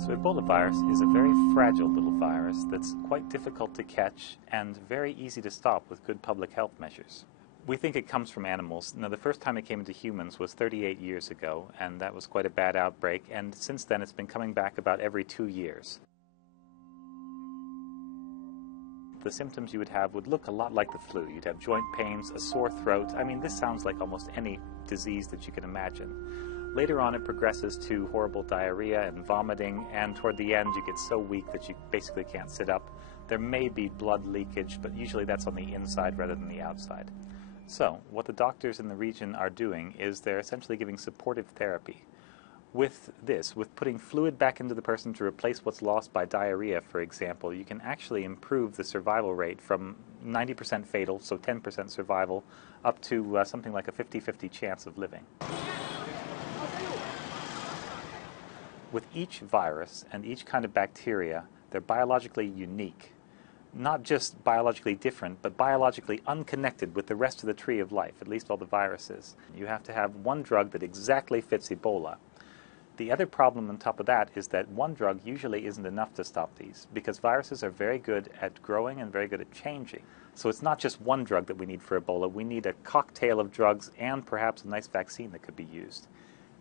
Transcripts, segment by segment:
So Ebola virus is a very fragile little virus that's quite difficult to catch and very easy to stop with good public health measures. We think it comes from animals. Now, the first time it came into humans was 38 years ago, and that was quite a bad outbreak, and since then it's been coming back about every 2 years. The symptoms you would have would look a lot like the flu. You'd have joint pains, a sore throat. I mean, this sounds like almost any disease that you can imagine. Later on, it progresses to horrible diarrhea and vomiting, and toward the end, you get so weak that you basically can't sit up. There may be blood leakage, but usually that's on the inside rather than the outside. So, what the doctors in the region are doing is they're essentially giving supportive therapy. With putting fluid back into the person to replace what's lost by diarrhea, for example, you can actually improve the survival rate from 90% fatal, so 10% survival, up to something like a 50-50 chance of living. With each virus and each kind of bacteria, they're biologically unique. Not just biologically different, but biologically unconnected with the rest of the tree of life, at least all the viruses. You have to have one drug that exactly fits Ebola. The other problem on top of that is that one drug usually isn't enough to stop these, because viruses are very good at growing and very good at changing. So it's not just one drug that we need for Ebola. We need a cocktail of drugs and perhaps a nice vaccine that could be used.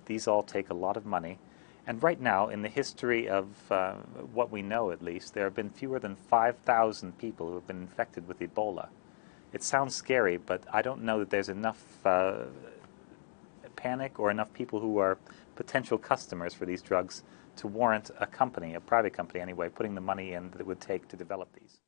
These all take a lot of money. And right now, in the history of what we know at least, there have been fewer than 5,000 people who have been infected with Ebola. It sounds scary, but I don't know that there's enough panic or enough people who are potential customers for these drugs to warrant a company, a private company anyway, putting the money in that it would take to develop these.